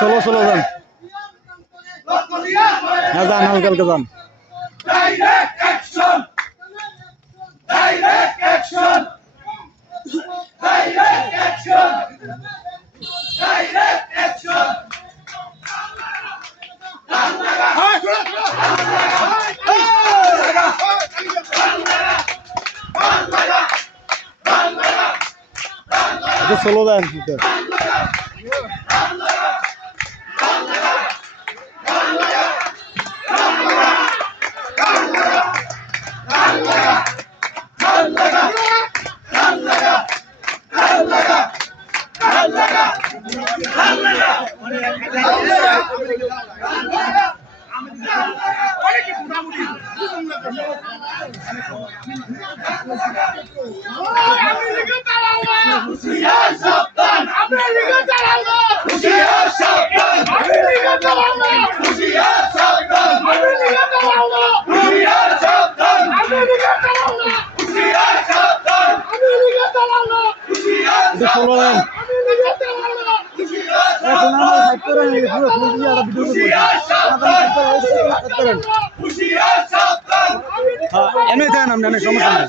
ষোলো ষোলো যান, হ্যাঁ যান, হালকা যান। ষোলো যান। এমনি থাকেন আপনি, অনেক সমস্যা নেই।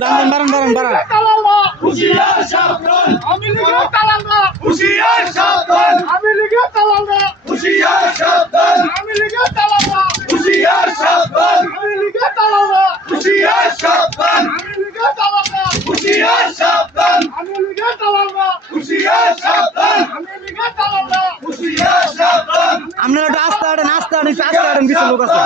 বাড়ান বাড়ান বাড়ান। আপনারা একটু আস্তে হাঁটেন, আস্তে হাঁটেন, আস্তে হাঁটেন, কিছু লোক আছে।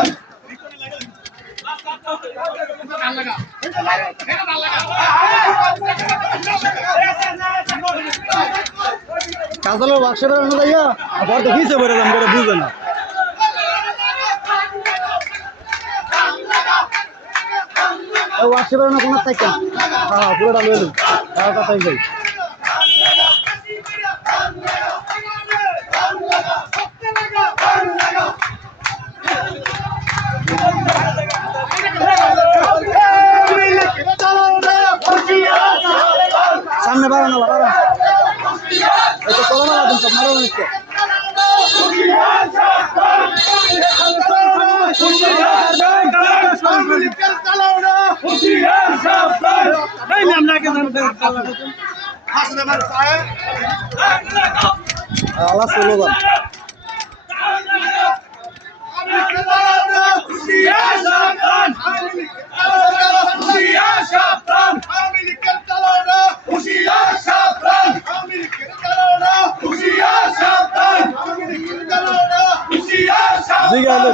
কাজল বাক্সের ভাইয়া আবার তো কিসে বেরো যান, বুঝবে না। বাক্সে বেরোনো কোনো থাকেন, হ্যাঁ পুরোটা লয়ে লুন, কথাই যাই। সামনে বাড়ানো বাড়ানো, এটা কলমা লাগেন সব মারো নিচ্ছে। আল্লাহ স্লোগান জি গেল।